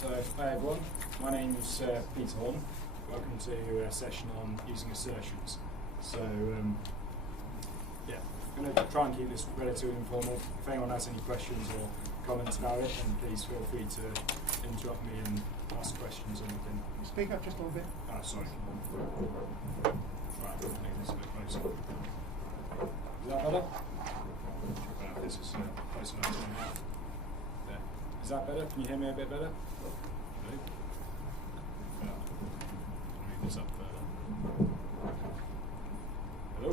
So, hi everyone, my name is Peter Horn. Welcome to a session on using assertions. So, I'm going to try and keep this relatively informal. If anyone has any questions or comments about it, then please feel free to interrupt me and ask questions, and we can speak up just a little bit. Oh, sorry. Right, make this a bit closer. Is that better? This is close enough to me now. There. Is that better? Can you hear me a bit better? No? Well, move this up further. Hello?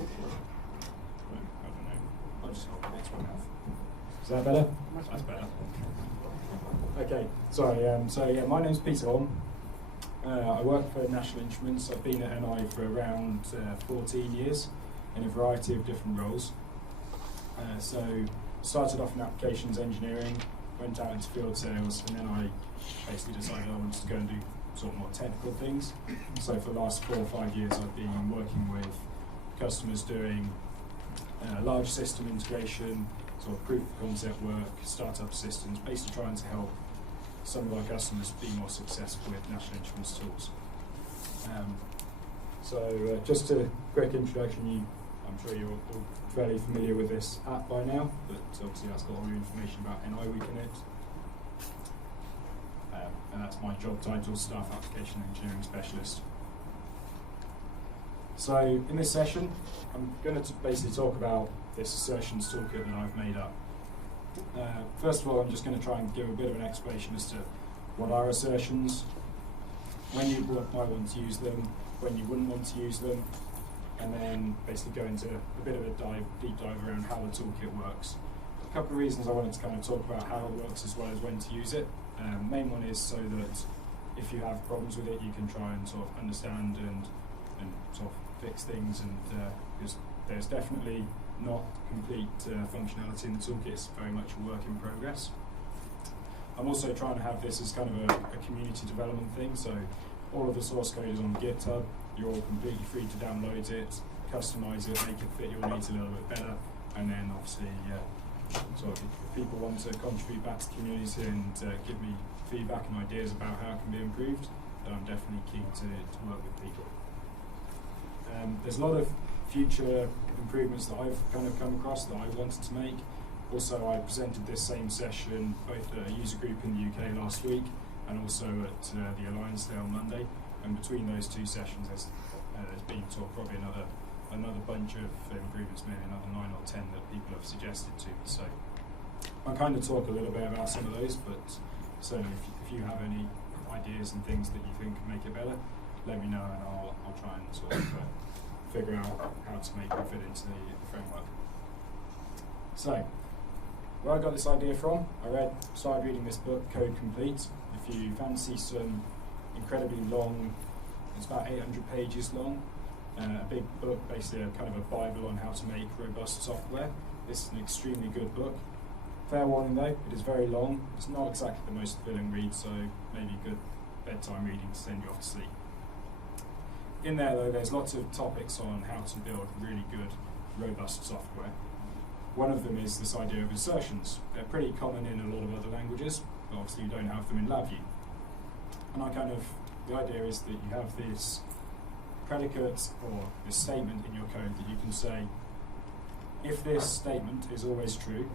I don't know. I'll just hold this one out. Is that better? That's better. Okay, sorry. My name's Peter Horn. I work for National Instruments. I've been at NI for around 14 years in a variety of different roles. So started off in applications engineering, went out into field sales, and then I basically decided I wanted to go and do sort of more technical things. So for the last 4 or 5 years I've been working with customers doing large system integration, sort of proof of concept work, startup systems, basically trying to help some of our customers be more successful with National Instruments tools. Just a quick introduction, I'm sure you're all fairly familiar with this app by now, but obviously that's got all the information about NIWeek in it. And that's my job title, Staff Application Engineering Specialist. So in this session, I'm going to basically talk about this assertions toolkit that I've made up. First of all, I'm just going to try and give a bit of an explanation as to what are assertions, when you might want to use them, when you wouldn't want to use them, and then basically go into a bit of a deep dive around how the toolkit works. A couple of reasons I wanted to kind of talk about how it works as well as when to use it. Main one is so that if you have problems with it, you can try and sort of understand and sort of fix things, and because there's definitely not complete functionality in the toolkit. It's very much a work in progress. I'm also trying to have this as kind of a community development thing, so all of the source code is on GitHub. You're all completely free to download it, customize it, make it fit your needs a little bit better, and then obviously if people want to contribute back to the community and give me feedback and ideas about how it can be improved, then I'm definitely keen to work with people. There's a lot of future improvements that I've kind of come across that I wanted to make. Also, I presented this same session both at a user group in the UK last week and also at the Alliance Day on Monday. And between those two sessions, there's been probably another bunch of improvements, maybe another 9 or 10 that people have suggested to me. So I'll kind of talk a little bit about some of those, but certainly if you have any ideas and things that you think can make it better, let me know and I'll try and sort of figure out how to make it fit into the framework. So, where I got this idea from, started reading this book, Code Complete. If you fancy some incredibly long, it's about 800 pages long, a big book, basically a kind of a Bible on how to make robust software. This is an extremely good book. Fair warning though, it is very long. It's not exactly the most thrilling read, so maybe good bedtime reading to send you off to sleep. In there though, there's lots of topics on how to build really good, robust software. One of them is this idea of assertions. They're pretty common in a lot of other languages, but obviously you don't have them in LabVIEW. And the idea is that you have this predicate or this statement in your code that you can say, if this statement is always true,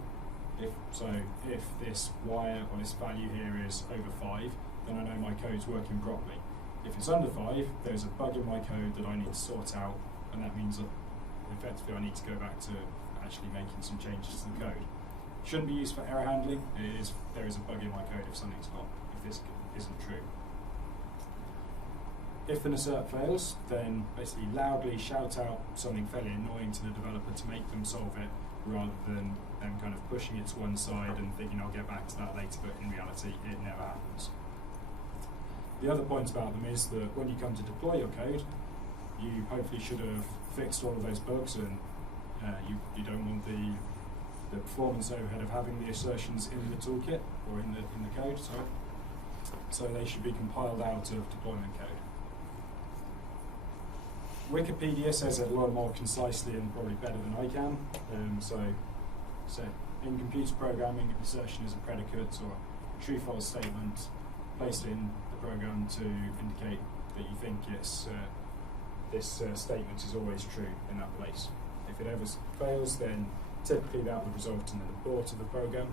if this wire or this value here is over 5, then I know my code's working properly. If it's under 5, there's a bug in my code that I need to sort out, and that means that effectively I need to go back to actually making some changes to the code. Shouldn't be used for error handling. There is a bug in my code if this isn't true. If an assert fails, then basically loudly shout out something fairly annoying to the developer to make them solve it, rather than them kind of pushing it to one side and thinking I'll get back to that later, but in reality it never happens. The other point about them is that when you come to deploy your code, you hopefully should have fixed all of those bugs, and you don't want the performance overhead of having the assertions in the toolkit or in the code. So they should be compiled out of deployment code. Wikipedia says it a lot more concisely and probably better than I can. So in computer programming, assertion is a predicate or true-false statement placed it in the program to indicate that you think this statement is always true in that place. If it ever fails, then typically that would result in an abort of the program.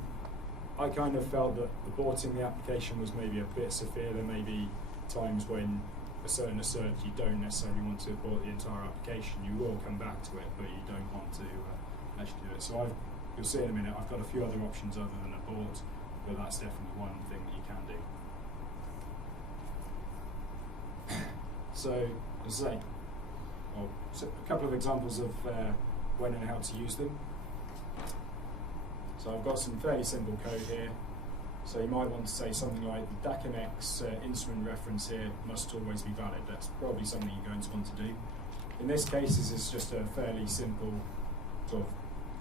I kind of felt that aborting the application was maybe a bit severe. There may be times when a certain assert you don't necessarily want to abort the entire application. You will come back to it, but you don't want to actually do it. So you'll see in a minute, I've got a few other options other than abort, but that's definitely one thing that you can do. So, as I say, so a couple of examples of when and how to use them. So I've got some fairly simple code here. So you might want to say something like the DACMX instrument reference here must always be valid. That's probably something you're going to want to do. In this case, this is just a fairly simple sort of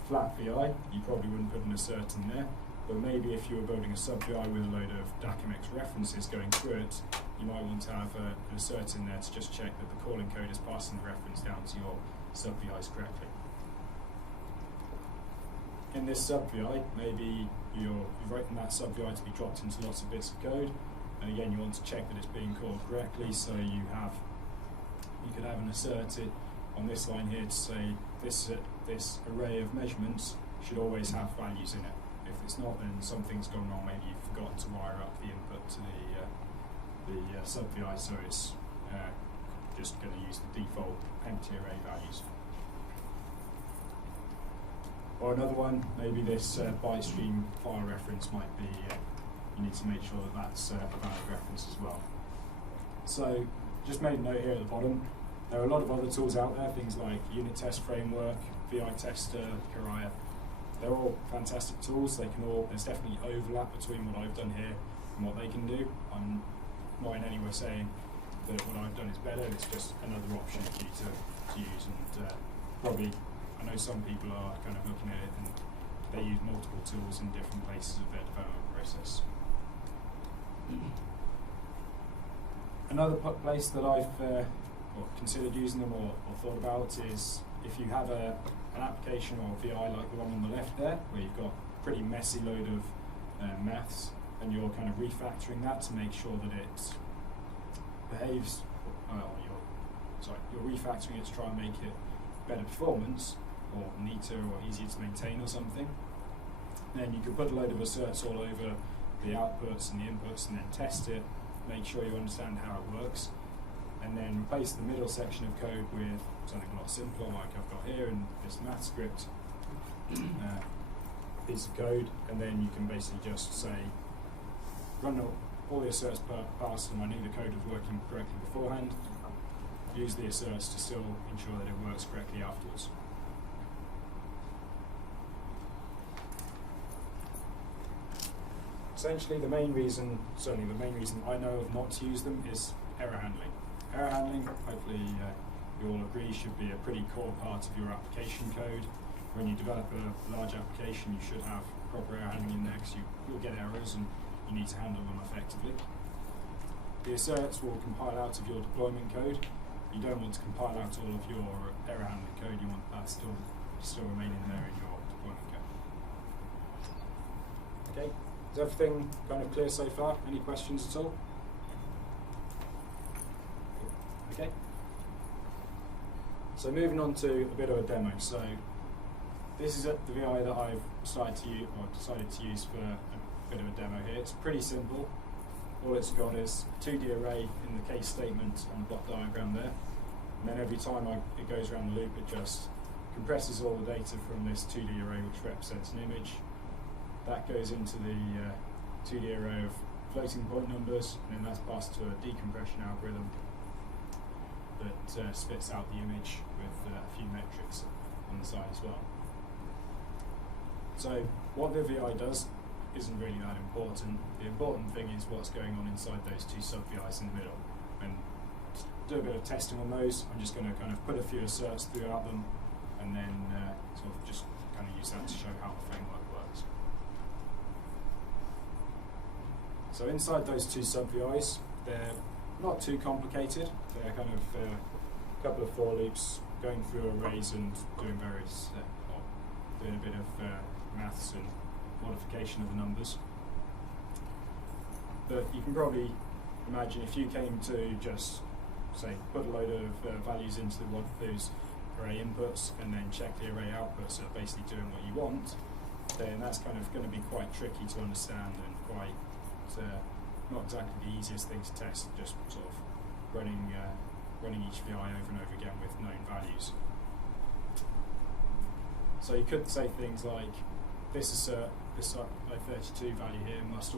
flat VI. You probably wouldn't put an assert in there, but maybe if you were building a sub VI with a load of DACMX references going through it, you might want to have an assert in there to just check that the calling code is passing the reference down to your sub VIs correctly. In this sub VI, maybe you've written that sub VI to be dropped into lots of bits of code, and again you want to check that it's being called correctly, so you could have an assert on this line here to say this array of measurements should always have values in it. If it's not, then something's gone wrong. Maybe you've forgotten to wire up the input to the sub VI, so it's just going to use the default empty array values. Or another one, maybe this byte stream file reference might be, you need to make sure that that's a valid reference as well. So, just made a note here at the bottom. There are a lot of other tools out there, things like Unit Test Framework, VI Tester, Karaya. They're all fantastic tools. There's definitely overlap between what I've done here and what they can do. I'm not in any way saying that what I've done is better, it's just another option for you to use, and probably I know some people are kind of looking at it and they use multiple tools in different places of their development process. Another place that I've considered using them or thought about is if you have an application or a VI like the one on the left there, where you've got a pretty messy load of maths, and you're kind of refactoring that to make sure that it behaves, you're refactoring it to try and make it better performance, or neater or easier to maintain or something. Then you could put a load of asserts all over the outputs and the inputs and then test it, make sure you understand how it works, and then replace the middle section of code with something a lot simpler like I've got here in this math script piece of code, and then you can basically just say run all the asserts past them. I knew the code was working correctly beforehand, use the asserts to still ensure that it works correctly afterwards. Essentially, certainly the main reason I know of not to use them is error handling. Error handling, hopefully you all agree, should be a pretty core part of your application code. When you develop a large application, you should have proper error handling in there because you'll get errors and you need to handle them effectively. The asserts will compile out of your deployment code. You don't want to compile out all of your error handling code. You want that still remaining there in your deployment code. Okay, is everything kind of clear so far? Any questions at all? Okay. So moving on to a bit of a demo. So this is the VI that I've decided to use for a bit of a demo here. It's pretty simple. All it's got is a 2D array in the case statement on the block diagram there. And then every time it goes around the loop, it just compresses all the data from this 2D array, which represents an image. That goes into the 2D array of floating point numbers, and then that's passed to a decompression algorithm that spits out the image with a few metrics on the side as well. So what the VI does isn't really that important. The important thing is what's going on inside those two sub-VIs in the middle. And to do a bit of testing on those, I'm just going to kind of put a few asserts throughout them and then sort of just kind of use that to show how the framework works. So inside those two sub-VIs, they're not too complicated. They're kind of a couple of for loops going through arrays and doing various, doing a bit of maths and modification of the numbers. But you can probably imagine if you came to just, say, put a load of values into those array inputs and then check the array outputs are basically doing what you want, then that's kind of going to be quite tricky to understand and quite not exactly the easiest thing to test, just sort of running each VI over and over again with known values. So you could say things like, this I32 value here must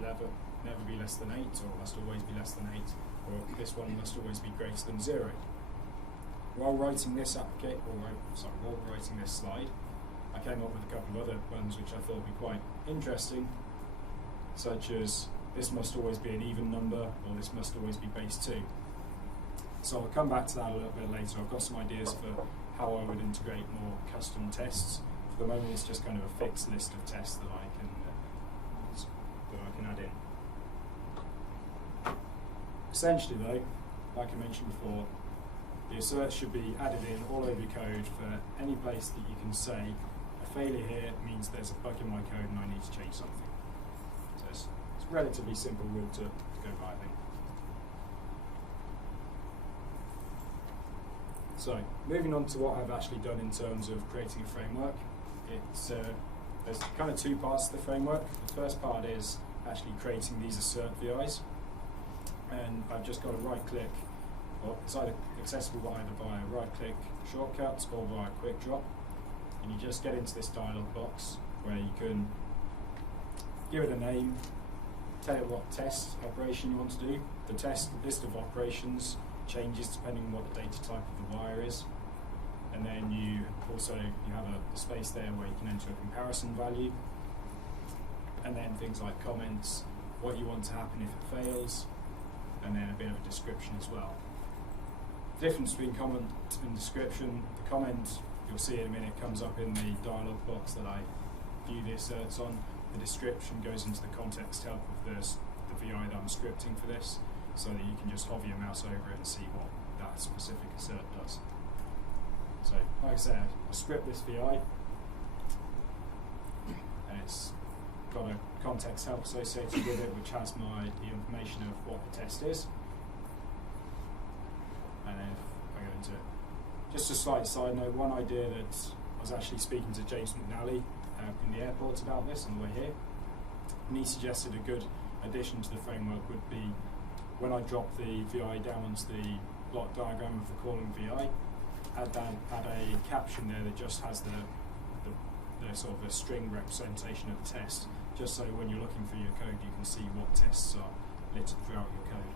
never be less than 8, or must always be less than 8, or this one must always be greater than 0. While writing this while writing this slide, I came up with a couple of other ones which I thought would be quite interesting, such as this must always be an even number, or this must always be base 2. So I'll come back to that a little bit later. I've got some ideas for how I would integrate more custom tests. For the moment, it's just kind of a fixed list of tests that I can add in. Essentially though, like I mentioned before, the asserts should be added in all over your code for any place that you can say a failure here means there's a bug in my code and I need to change something. So it's a relatively simple rule to go by, I think. So, moving on to what I've actually done in terms of creating a framework, there's kind of two parts to the framework. The first part is actually creating these assert VIs, and I've just got to right-click. Well, it's either accessible either by a right-click shortcut or by a quick drop, and you just get into this dialog box where you can give it a name, tell it what test operation you want to do. The test list of operations changes depending on what the data type of the wire is, and then you have a space there where you can enter a comparison value, and then things like comments, what you want to happen if it fails, and then a bit of a description as well. The difference between comment and description: the comment, you'll see in a minute, comes up in the dialog box that I view the asserts on. The description goes into the context help of the VI that I'm scripting for this, so that you can just hover your mouse over it and see what that specific assert does. So, like I said, I script this VI, and it's got a context help associated with it, which has the information of what the test is. And then if I go into just a slight side note, one idea that I was actually speaking to James McNally in the airport about this on the way here, and he suggested a good addition to the framework would be when I drop the VI down onto the block diagram of the calling VI, add a caption there that just has the sort of a string representation of the test, just so when you're looking through your code you can see what tests are littered throughout your code.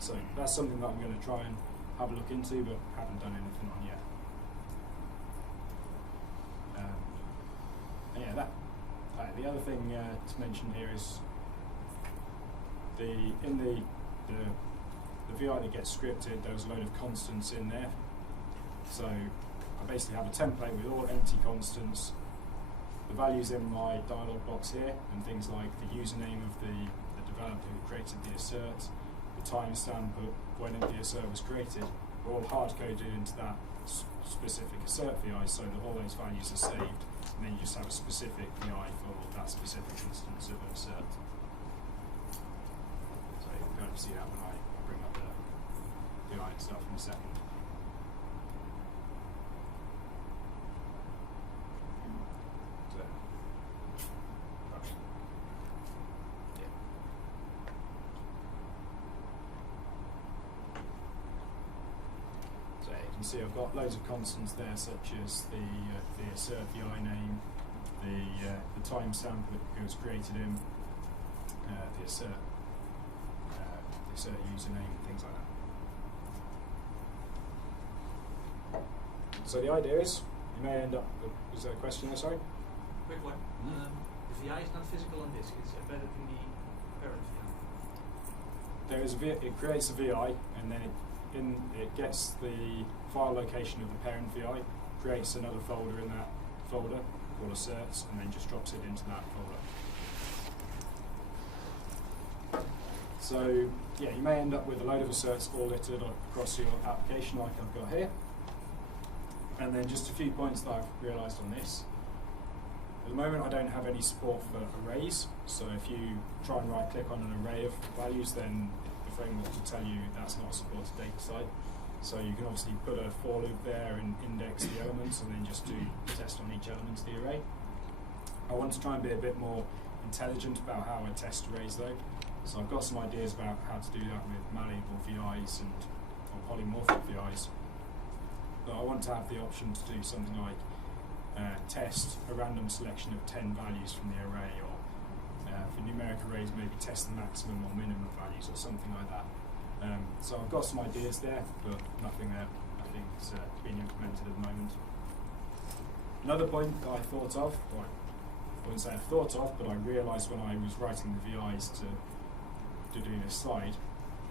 So that's something that I'm going to try and have a look into, but haven't done anything on yet. And yeah, the other thing to mention here is in the VI that gets scripted, there's a load of constants in there. So I basically have a template with all empty constants, the values in my dialog box here, and things like the username of the developer who created the assert, the timestamp of when the assert was created, are all hard-coded into that specific assert VI, so that all those values are saved, and then you just have a specific VI for that specific instance of an assert. So you'll be able to see that when I bring up the VI and stuff in a second. See, I've got loads of constants there, such as the assert VI name, the timestamp that it was created in, the assert username, and things like that. So the idea is, you may end up. Was there a question there? Sorry. Quick one. The VI is not physical on disk; it's embedded in the parent VI. There is it creates a VI, and then it gets the file location of the parent VI, creates another folder in that folder called asserts, and then just drops it into that folder. So yeah, you may end up with a load of asserts all littered across your application like I've got here. And then just a few points that I've realised on this. At the moment I don't have any support for arrays, so if you try and right click on an array of values, then the framework will tell you that's not a supported data type. So you can obviously put a for loop there and index the elements and then just do the test on each element of the array. I want to try and be a bit more intelligent about how I test arrays though. So I've got some ideas about how to do that with malleable VIs or polymorphic VIs. But I want to have the option to do something like test a random selection of 10 values from the array, or for numeric arrays maybe test the maximum or minimum values or something like that. So I've got some ideas there, but nothing that I think is being implemented at the moment. Another point that I thought of, or I wouldn't say I thought of, but I realised when I was writing the VIs to do this slide,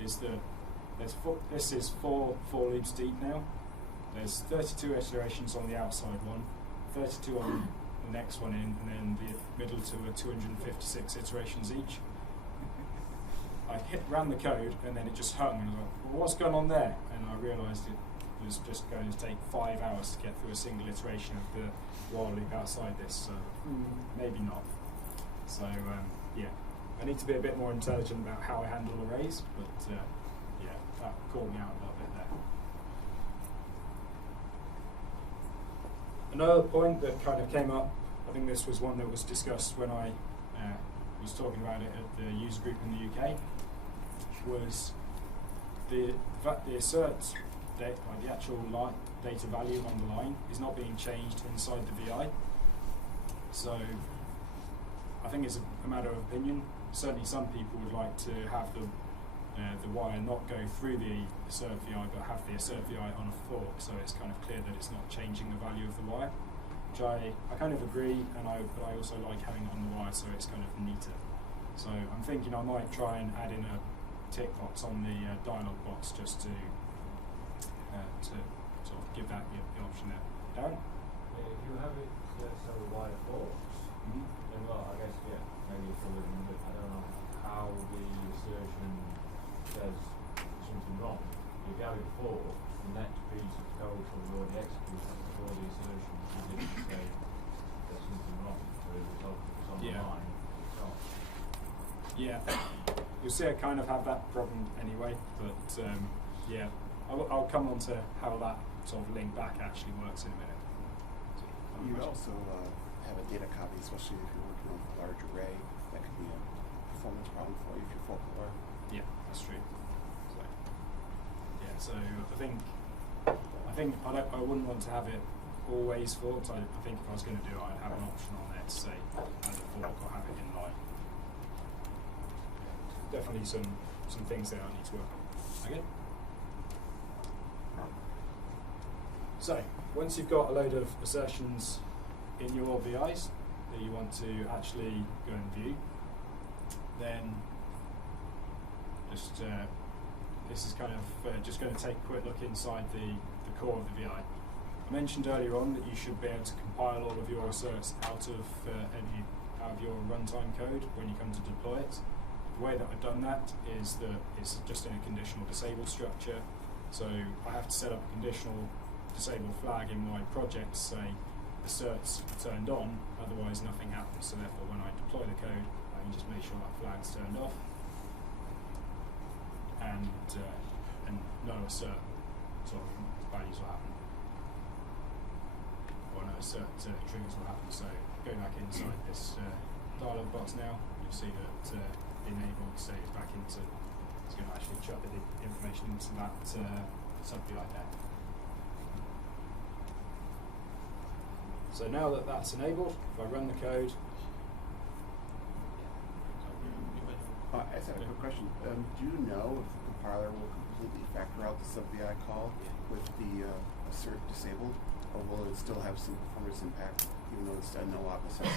is that this is four for loops deep now. There's 32 iterations on the outside one, 32 on the next one in, and then the middle two are 256 iterations each. I ran the code and then it just hung and I was like, well, what's going on there? And I realised it was just going to take 5 hours to get through a single iteration of the while loop outside this, so maybe not. So yeah, I need to be a bit more intelligent about how I handle arrays, but yeah, that caught me out a little bit there. Another point that kind of came up, I think this was one that was discussed when I was talking about it at the user group in the UK, was the assert data, like the actual data value on the line is not being changed inside the VI. So I think it's a matter of opinion. Certainly some people would like to have the wire not go through the assert VI, but have the assert VI on a fork, so it's kind of clear that it's not changing the value of the wire, which I kind of agree, but I also like having it on the wire so it's kind of neater. So I'm thinking I might try and add in a tick box on the dialog box just to sort of give that the option there. Darren? If you have it so wire forks, then well, I guess, yeah, maybe it's a little bit, I don't know how the assertion says something wrong. If you have it fork, the next piece of code will already execute before the assertion didn't say there's something wrong. So as a result, if it's on the line, it's off. Yeah. You'll see I kind of have that problem anyway, but yeah, I'll come on to how that sort of link back actually works in a minute. You also have a data copy, especially if you're working on a large array. That could be a performance problem for you if you're focal are. Yeah, that's true. So, yeah, so I think I wouldn't want to have it always forked. I think if I was going to do it, I'd have an option on there to say add a fork or have it in line. Definitely some things there I need to work on. Okay. So once you've got a load of assertions in your VIs that you want to actually go and view, then just this is kind of just going to take a quick look inside the core of the VI. I mentioned earlier on that you should be able to compile all of your asserts out of your runtime code when you come to deploy it. The way that I've done that is that it's just in a conditional disable structure. So I have to set up a conditional disable flag in my project to say asserts are turned on, otherwise nothing happens. So therefore when I deploy the code, I can just make sure that flag's turned off, and no assert sort of values will happen, or no assert triggers will happen. So go back inside this dialog box now, you'll see that the enable saves back into, it's going to actually chuck the information into that sub-VI there. So now that that's enabled, if I run the code. I just have a quick question. Do you know if the compiler will completely factor out the sub-VI call with the assert disabled, or will it still have some performance impact, even though it's done no op assert?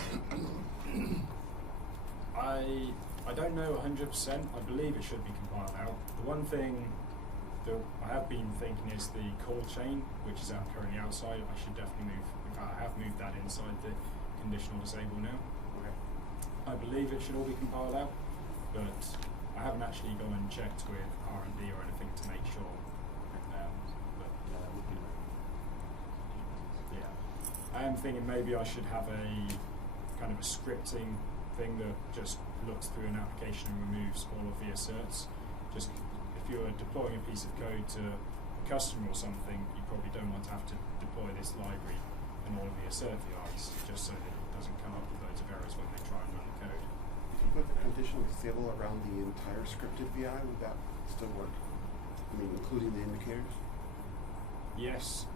I don't know 100%. I believe it should be compiled out. The one thing that I have been thinking is the call chain, which is currently outside. I should definitely move. In fact, I have moved that inside the conditional disable now. Okay. I believe it should all be compiled out, but I haven't actually gone and checked with R&D or anything to make sure. But Yeah, that would be right. yeah, I am thinking maybe I should have a kind of a scripting thing that just looks through an application and removes all of the asserts. Just if you're deploying a piece of code to a customer or something, you probably don't want to have to deploy this library and all of the assert VIs, just so that it doesn't come up with loads of errors when they try and run the code. If you put the conditional disable around the entire scripted VI, would that still work? I mean, including the indicators? Yes,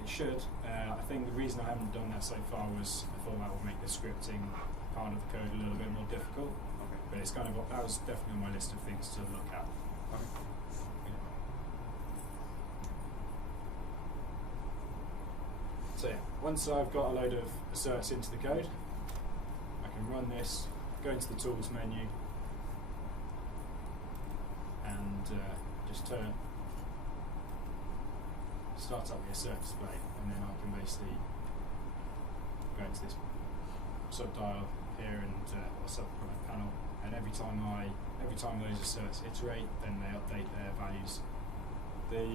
it should. I think the reason I haven't done that so far was I thought that would make the scripting part of the code a little bit more difficult. Okay. But it's kind of that was definitely on my list of things to look at. Okay. So yeah, once I've got a load of asserts into the code, I can run this, go into the tools menu, and just start up the assert display, and then I can basically go into this subdial here and or subproduct panel, and every time those asserts iterate, then they update their values. The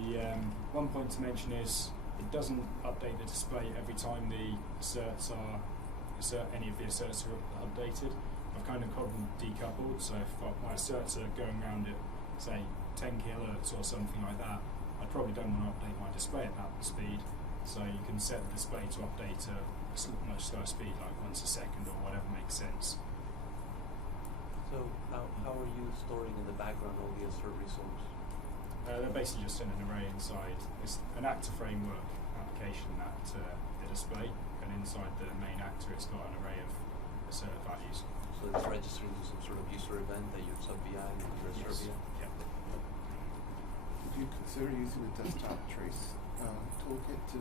one point to mention is it doesn't update the display every time the any of the asserts are updated. I've kind of got them decoupled, so if my asserts are going around at, say, 10 key alerts or something like that, I probably don't want to update my display at that speed, so you can set the display to update at a much slower speed, like once a second or whatever makes sense. So how are you storing in the background all the assert results? They're basically just in an array inside. It's an actor framework application that they display, and inside the main actor it's got an array of assert values. So it's registering to some sort of user event that your sub-VI and your assert VI? Yeah. Would you consider using the desktop trace toolkit to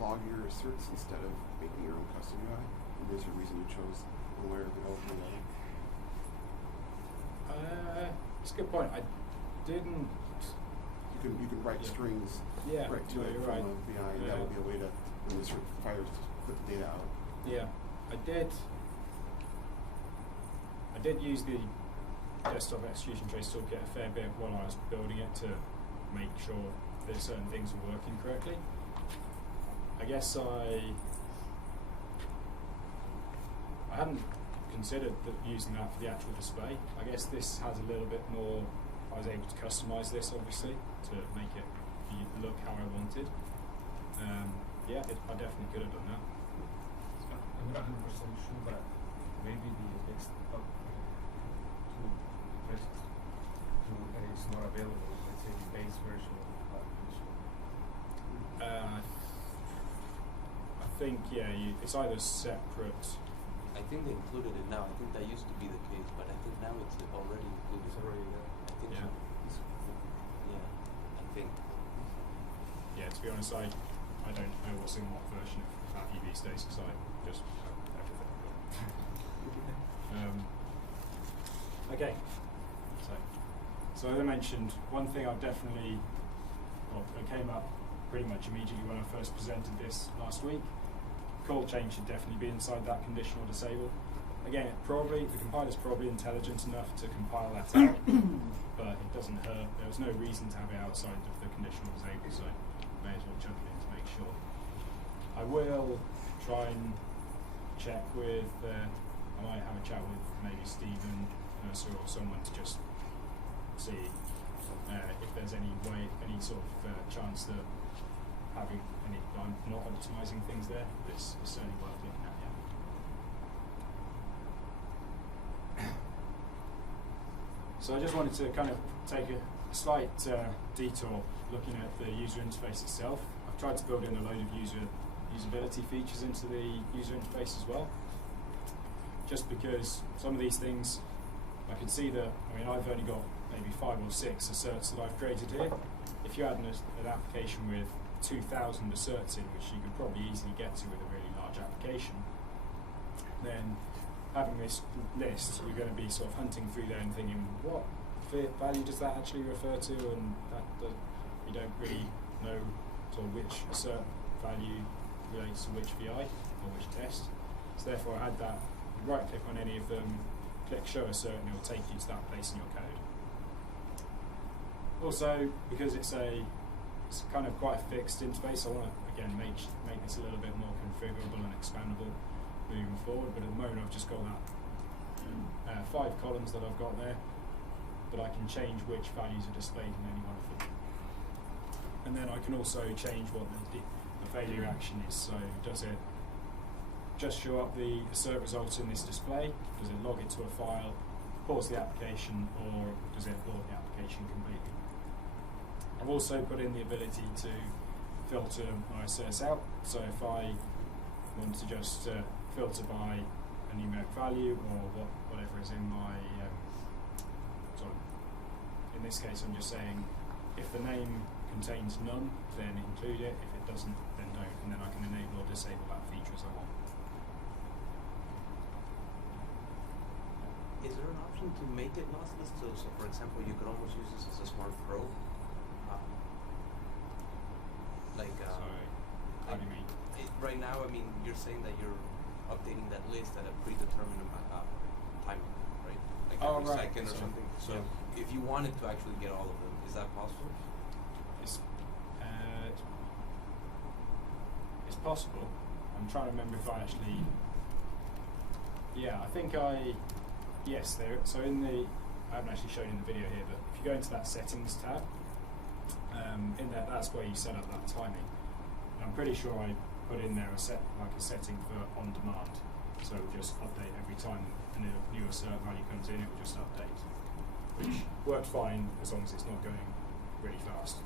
log your asserts instead of making your own custom UI? And there's a reason you chose one way or the other? It's a good point. I didn't. You can write strings Yeah, right to no, it you're from right. a VI, and that would be a way to, when the cert fires, put the data out. Yeah, I did use the desktop execution trace toolkit a fair bit while I was building it to make sure that certain things were working correctly. I guess I hadn't considered using that for the actual display. I guess this has a little bit more. I was able to customize this, obviously, to make it look how I wanted. I definitely could have done that. I'm not 100% sure, but maybe the desktop tool is not available. Let's say the base version of the application. I think it's either separate. I think they included it now. I think that used to be the case, but I think now it's already included. It's already there. I think Yeah. so. Yeah, I think. Yeah, to be honest, I don't know what's in what version of LabVIEW these days because I just have everything. Okay, so as I mentioned, one thing that came up pretty much immediately when I first presented this last week. Call chain should definitely be inside that conditional disable. Again, the compiler's probably intelligent enough to compile that out, but it doesn't hurt. There was no reason to have it outside of the conditional disable, so may as well jump in to make sure. I will try and check with, I might have a chat with maybe Stephen or someone to just see if there's any sort of chance that I'm not optimizing things there. It's certainly worth looking at, yeah. So I just wanted to kind of take a slight detour looking at the user interface itself. I've tried to build in a load of usability features into the user interface as well. Just because some of these things, I can see that, I've only got maybe 5 or 6 asserts that I've created here. If you had an application with 2,000 asserts in, which you could probably easily get to with a really large application, then having this list, you're going to be sort of hunting through there and thinking, what value does that actually refer to? And you don't really know sort of which assert value relates to which VI or which test. So therefore I had that, right click on any of them, click show assert, and it will take you to that place in your code. Also, because it's kind of quite a fixed interface, I want to again make this a little bit more configurable and expandable. moving forward, but at the moment I've just got that 5 columns that I've got there, but I can change which values are displayed in any one of them. And then I can also change what the failure action is. So does it just show up the assert result in this display? Does it log it to a file, pause the application, or does it abort the application completely? I've also put in the ability to filter my asserts out. So if I want to just filter by a numeric value or whatever is in my, in this case I'm just saying if the name contains none, then include it. If it doesn't, then don't. And then I can enable or disable that feature as I want. Is there an option to make it lossless? So for example, you could almost use this as a smart probe. Sorry, how do you mean? Right now, I mean, you're saying that you're updating that list at a predetermined time, right? Like Oh, every right. second or So, something. So yeah. if you wanted to actually get all of them, is that possible? It's possible. I'm trying to remember if I actually. Yeah, I think yes, there. So I haven't actually shown in the video here, but if you go into that settings tab, in there, that's where you set up that timing. And I'm pretty sure I put in there a setting for on demand, so it will just update every time a new assert value comes in. It will just update, which worked fine as long as it's not going really fast.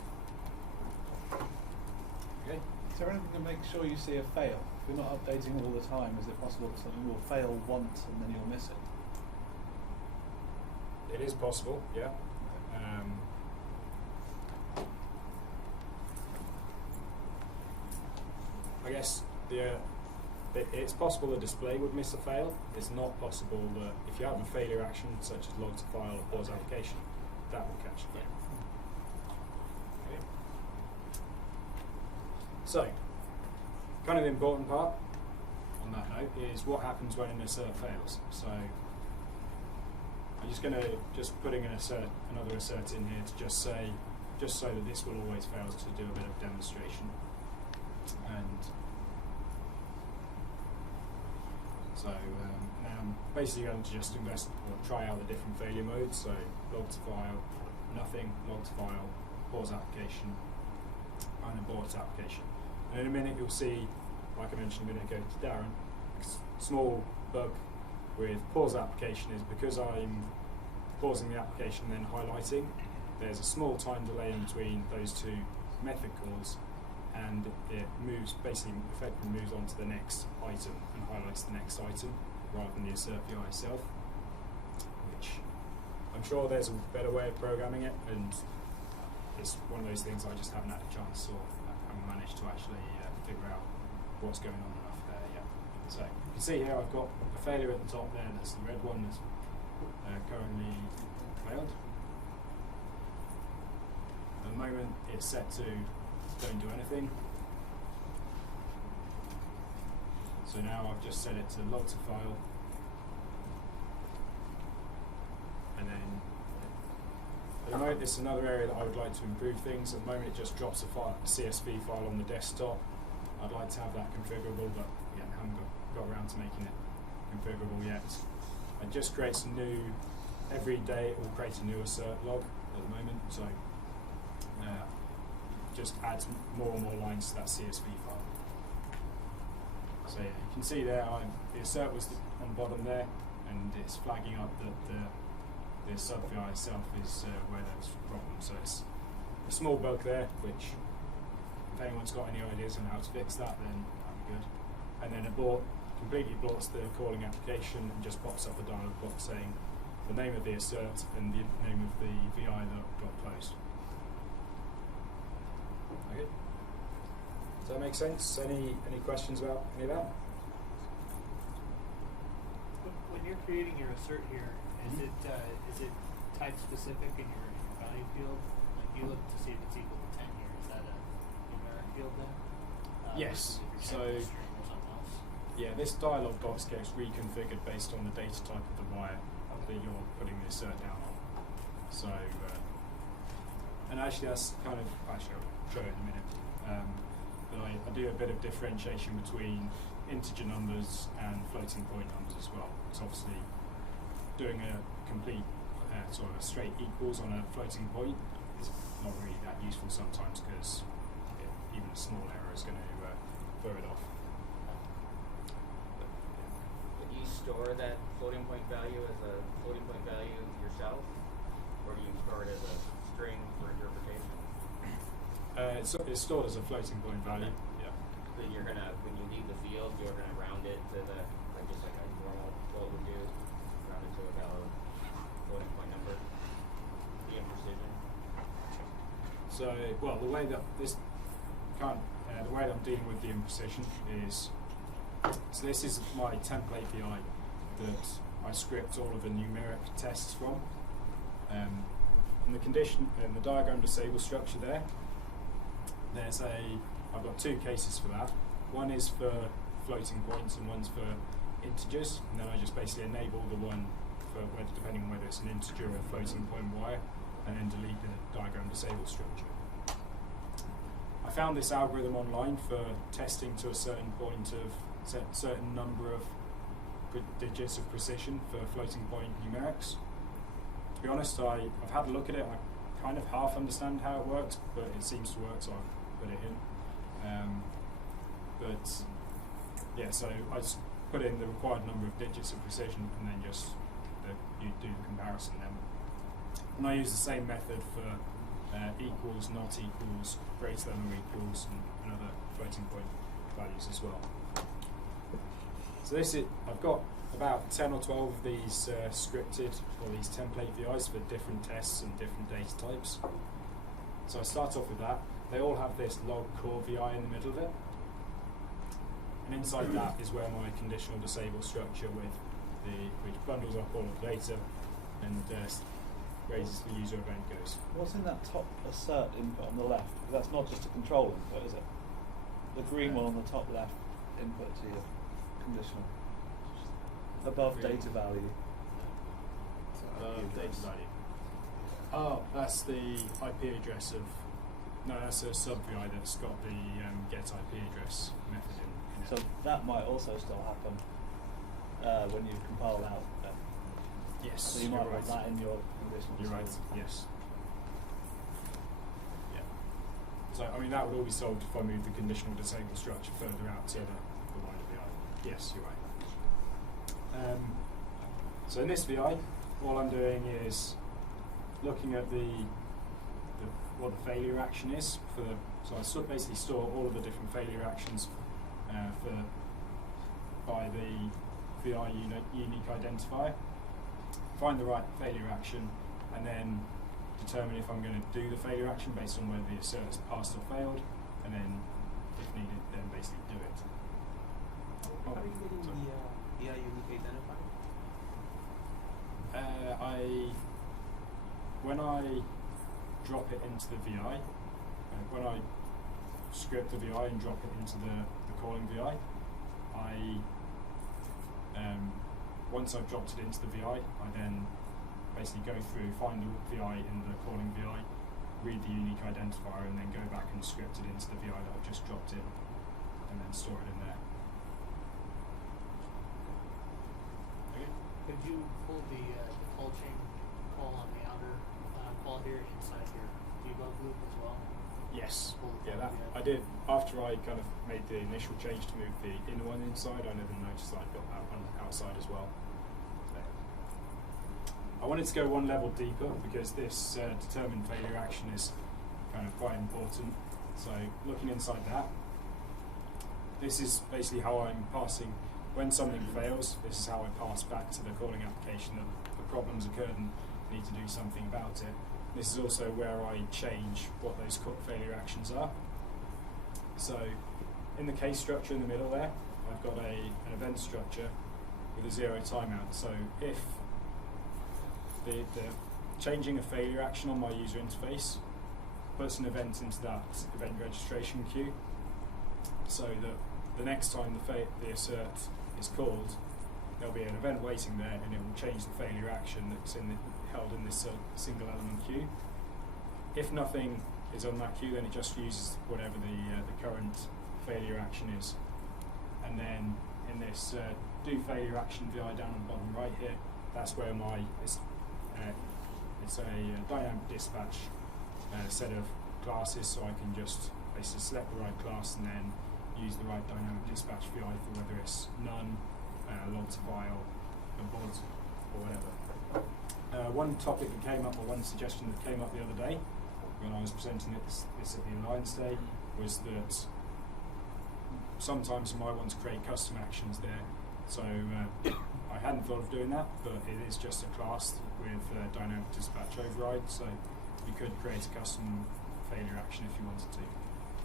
Okay. Is there anything to make sure you see a fail? If you're not updating all the time, is it possible that something will fail once and then you'll miss it? It is possible, yeah. I guess it's possible the display would miss a fail. It's not possible that if you have a failure action such as log to file or pause application, that will catch a fail. Okay. So, kind of the important part on that note is what happens when an assert fails. So I'm just going to putting another assert in here to just so that this will always fail, to do a bit of demonstration. And so now I'm basically going to just try out the different failure modes. So log to file, nothing, log to file, pause application, and abort application. And in a minute you'll see, like I mentioned a minute ago to Darren, a small bug with pause application is because I'm pausing the application and then highlighting, there's a small time delay in between those two method calls, and it effectively moves on to the next item and highlights the next item rather than the assert VI itself, which I'm sure there's a better way of programming it, and it's one of those things I just haven't had a chance or haven't managed to actually figure out what's going on enough there yet. So you can see here I've got a failure at the top there, that's the red one that's currently failed. At the moment it's set to don't do anything. So now I've just set it to log to file, and then at the moment this is another area that I would like to improve things. At the moment it just drops a CSV file on the desktop. I'd like to have that configurable, but yeah, I haven't got around to making it configurable yet. It just creates every day it will create a new assert log at the moment, so just adds more and more lines to that CSV file. So yeah, you can see there the assert was on the bottom there, and it's flagging up that the sub VI itself is where there's a problem. So it's a small bug there, which if anyone's got any ideas on how to fix that, then that'd be good. And then completely aborts the calling application and just pops up a dialog box saying the name of the assert and the name of the VI that got closed. Okay. Does that make sense? Any questions about any of that? When you're creating your assert here, is it type specific in your value field? Like you look to see if it's equal to 10 here. Is that a numeric field then? Yes. So or something else? Yeah, this dialog box gets reconfigured based on the data type of the wire that you're putting the assert down on. So, and actually that's kind of, I'll show it in a minute. But I do a bit of differentiation between integer numbers and floating point numbers as well. Because obviously doing a complete sort of a straight equals on a floating point is not really that useful sometimes, because even a small error is going to throw it off. Would you store that floating point value as a floating point value yourself, or do you store it as a string for interpretation? It's stored as a floating point value. Yeah. So you're gonna, when you leave the field, you're gonna round it to the, like just like a normal float would do, round it to a valid floating point number. The imprecision. So, well, the way that the way that I'm dealing with the imprecision is, so this is my template VI that I script all of the numeric tests from. In the condition, in the diagram disable structure there, I've got two cases for that. One is for floating points and one's for integers, and then I just basically enable the one for depending on whether it's an integer or a floating point wire, and then delete the diagram disable structure. I found this algorithm online for testing to a certain point of certain number of digits of precision for floating point numerics. To be honest, I've had a look at it. I kind of half understand how it works, but it seems to work, so I've put it in. But yeah, so I just put in the required number of digits of precision, and then just you do the comparison then. And I use the same method for equals, not equals, greater than or equals, and other floating point values as well. So I've got about 10 or 12 of these scripted, or these template VIs for different tests and different data types. So I start off with that. They all have this log core VI in the middle of it. And inside that is where my conditional disable structure which bundles up all of the data and raises the user event goes. What's in that top assert input on the left? That's not just a control input, is it? The green one on the top left input to your conditional. Above data value. Data value. Oh, that's the IP address of. No, that's a sub VI that's got the get IP address method in it. So that might also still happen when you compile out. Yes. So you might right. have that in your conditional. You're right. Yes. Yeah. So I mean that would all be solved if I move the conditional disable structure further out to the wider VI. Yes, you're right. So in this VI, all I'm doing is looking at what the failure action is for the. So I basically store all of the different failure actions by the VI unique identifier. Find the right failure action, and then determine if I'm going to do the failure action based on whether the assert has passed or failed, and then, if needed, then basically do it. How are you getting the VI unique identifier? When I drop it into the VI, when I script the VI and drop it into the calling VI, once I've dropped it into the VI, I then basically go through, find the VI in the calling VI, read the unique identifier, and then go back and script it into the VI that I've just dropped in, and then store it in there. Okay. Could you pull the call chain call on the outer call here inside your debug loop as well? Yes. Pull the Yeah, call that together? I did. After I kind of made the initial change to move the inner one inside, I never noticed that I got that one outside as well. I wanted to go one level deeper because this determined failure action is kind of quite important. So looking inside that, this is basically how I'm passing. When something fails, this is how I pass back to the calling application that the problem's occurred and need to do something about it. This is also where I change what those failure actions are. So in the case structure in the middle there, I've got an event structure with a 0 timeout. So if the changing a failure action on my user interface puts an event into that event registration queue, so that the next time the assert is called, there'll be an event waiting there, and it will change the failure action that's held in this single element queue. If nothing is on that queue, then it just uses whatever the current failure action is. and then in this do failure action VI down on the bottom right here, that's where it's a dynamic dispatch set of classes, so I can just basically select the right class and then use the right dynamic dispatch VI for whether it's none, logs file, abort, or whatever. One topic that came up, or one suggestion that came up the other day when I was presenting this at the Alliance Day, was that sometimes you might want to create custom actions there. So I hadn't thought of doing that, but it is just a class with dynamic dispatch override, so you could create a custom failure action if you wanted to.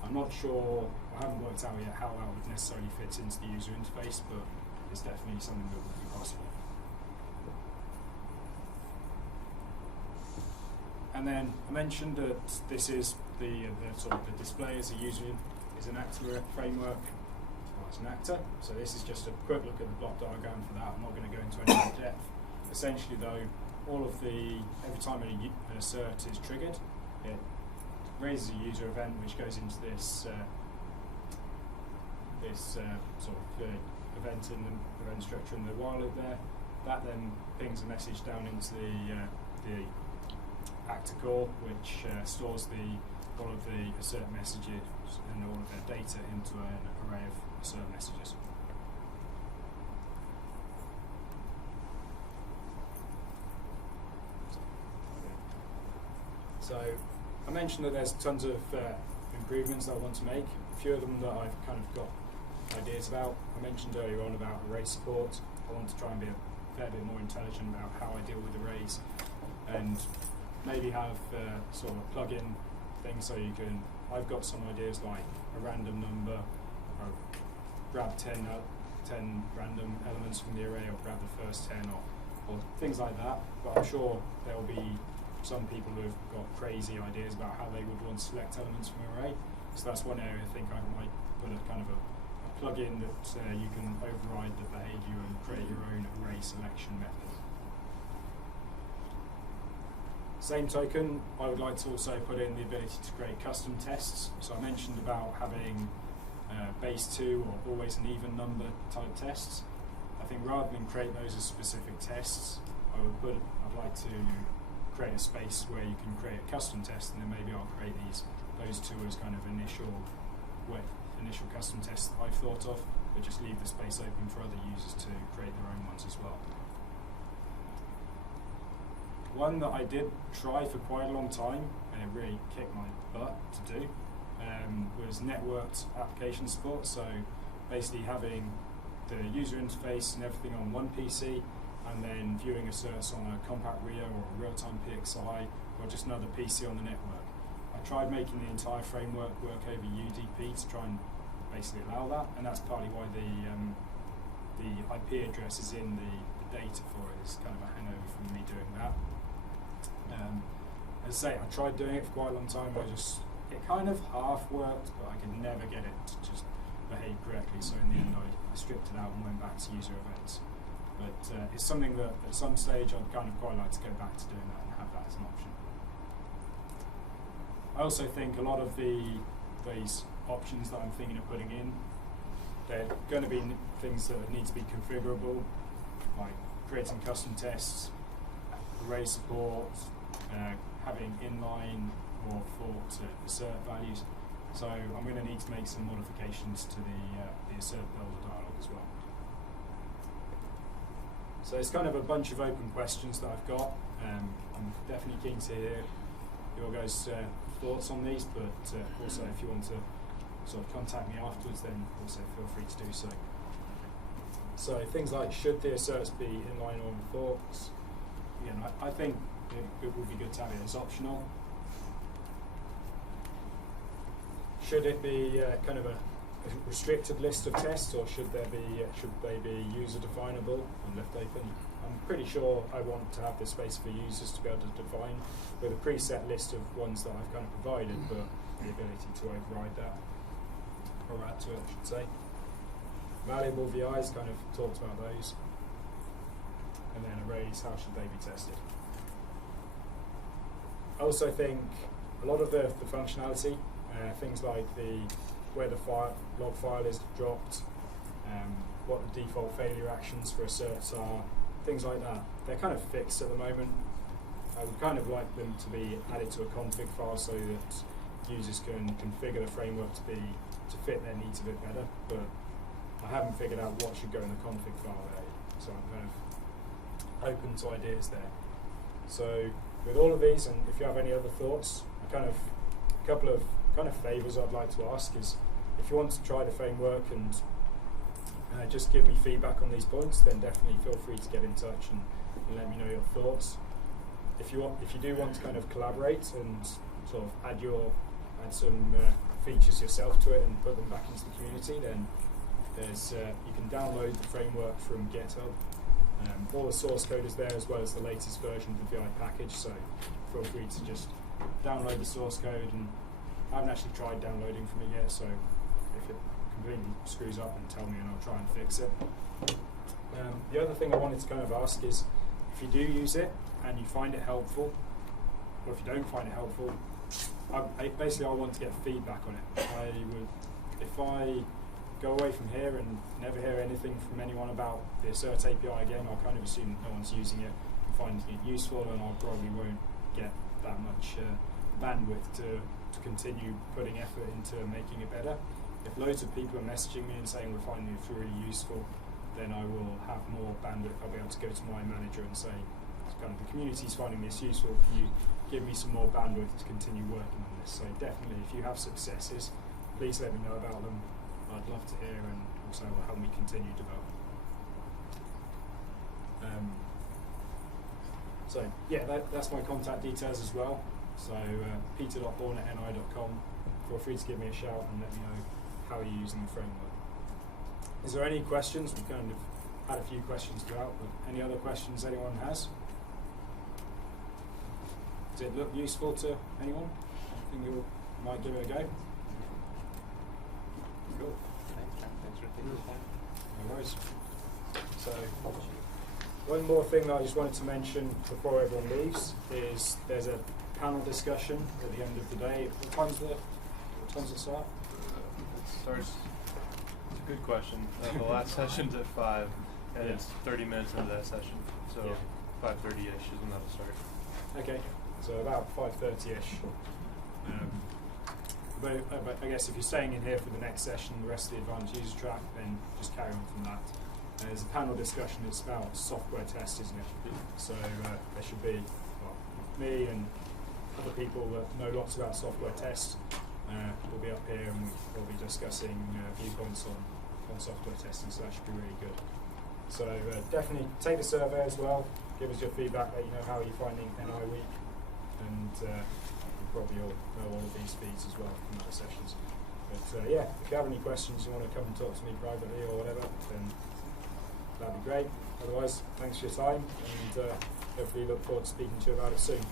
I'm not sure, I haven't worked out yet how that would necessarily fit into the user interface, but it's definitely something that would be possible. And then I mentioned that this is the sort of the display as a user is an actor framework. Well, it's an actor, so this is just a quick look at the block diagram for that. I'm not going to go into any more depth. Essentially, though, every time an assert is triggered, it raises a user event which goes into this sort of event in the event structure in the while loop there. That then pings a message down into the actor core, which stores all of the assert messages and all of their data into an array of assert messages. So I mentioned that there's tons of improvements that I want to make. A few of them that I've kind of got ideas about. I mentioned earlier on about array support. I want to try and be a fair bit more intelligent about how I deal with arrays, and maybe have sort of a plug-in thing so you can. I've got some ideas like a random number, or grab 10 random elements from the array, or grab the first 10, or things like that. But I'm sure there will be some people who have got crazy ideas about how they would want to select elements from an array. So that's one area I think I might put a kind of a plug-in that you can override the behavior and create your own array selection method. Same token, I would like to also put in the ability to create custom tests. So I mentioned about having base 2 or always an even number type tests. I think rather than create those as specific tests, I'd like to create a space where you can create a custom test, and then maybe I'll create those two as kind of initial custom tests that I've thought of, but just leave the space open for other users to create their own ones as well. One that I did try for quite a long time, and it really kicked my butt to do, was networked application support. So basically having the user interface and everything on one PC, and then viewing asserts on a compact RIO or a real-time PXI, or just another PC on the network. I tried making the entire framework work over UDP to try and basically allow that, and that's partly why the IP address is in the data for it. It's kind of a hangover from me doing that. As I say, I tried doing it for quite a long time. It kind of half worked, but I could never get it to just behave correctly. So in the end, I stripped it out and went back to user events. But it's something that at some stage I'd kind of quite like to go back to doing that and have that as an option. I also think a lot of these options that I'm thinking of putting in, they're going to be things that need to be configurable, like creating custom tests, array support, having inline or fork to assert values. So I'm going to need to make some modifications to the assert builder dialog as well. So it's kind of a bunch of open questions that I've got. I'm definitely keen to hear your guys' thoughts on these, but also if you want to sort of contact me afterwards, then also feel free to do so. So things like, should the asserts be inline or in forks? Again, I think it would be good to have it as optional. Should it be kind of a restricted list of tests, or should they be user definable and left open? I'm pretty sure I want to have the space for users to be able to define with a preset list of ones that I've kind of provided, but the ability to override that, or add to it, I should say. Malleable VIs, kind of talked about those. And then arrays, how should they be tested? I also think a lot of the functionality, things like where the log file is dropped, what the default failure actions for asserts are, things like that. They're kind of fixed at the moment. I would kind of like them to be added to a config file so that users can configure the framework to fit their needs a bit better, but I haven't figured out what should go in the config file there, so I'm kind of open to ideas there. So with all of these, and if you have any other thoughts, a couple of favours I'd like to ask is, if you want to try the framework and just give me feedback on these points, then definitely feel free to get in touch and let me know your thoughts. If you do want to kind of collaborate and sort of add some features yourself to it and put them back into the community, then you can download the framework from GitHub. All the source code is there, as well as the latest version of the VI package, so feel free to just download the source code. And I haven't actually tried downloading from it yet, so if it completely screws up, then tell me and I'll try and fix it. The other thing I wanted to kind of ask is, if you do use it and you find it helpful, or if you don't find it helpful, basically I want to get feedback on it. If I go away from here and never hear anything from anyone about the Assert API again, I'll kind of assume that no one's using it and finding it useful, and I probably won't get that much bandwidth to continue putting effort into making it better. If loads of people are messaging me and saying we're finding it really useful, then I will have more bandwidth. I'll be able to go to my manager and say, kind of, the community's finding this useful, can you give me some more bandwidth to continue working on this? So definitely, if you have successes, please let me know about them. I'd love to hear, and also will help me continue development. So yeah, that's my contact details as well. So peter.horn@ni.com. Feel free to give me a shout and let me know how you're using the framework. Is there any questions? We've kind of had a few questions throughout, but any other questions anyone has? Does it look useful to anyone? I think you might give it a go. Cool. Thanks for taking the time. No worries. So, one more thing that I just wanted to mention before everyone leaves is there's a panel discussion at the end of the day. What time's it start? It starts. It's a good question. The last session's at 5, and it's 30 minutes into that session. So 5:30ish is when that'll start. Okay, so about 5:30ish. But I guess if you're staying in here for the next session, the rest of the advanced user track, then just carry on from that. There's a panel discussion. It's about software tests, isn't it? So there should be me and other people that know lots about software tests. We'll be up here and we'll be discussing viewpoints on software testing, so that should be really good. So definitely take the survey as well, give us your feedback, let you know how you're finding NIWeek, and you probably all know all of these feeds as well from other sessions. But yeah, if you have any questions, you want to come and talk to me privately or whatever, then that'd be great. Otherwise, thanks for your time, and hopefully look forward to speaking to you about it soon.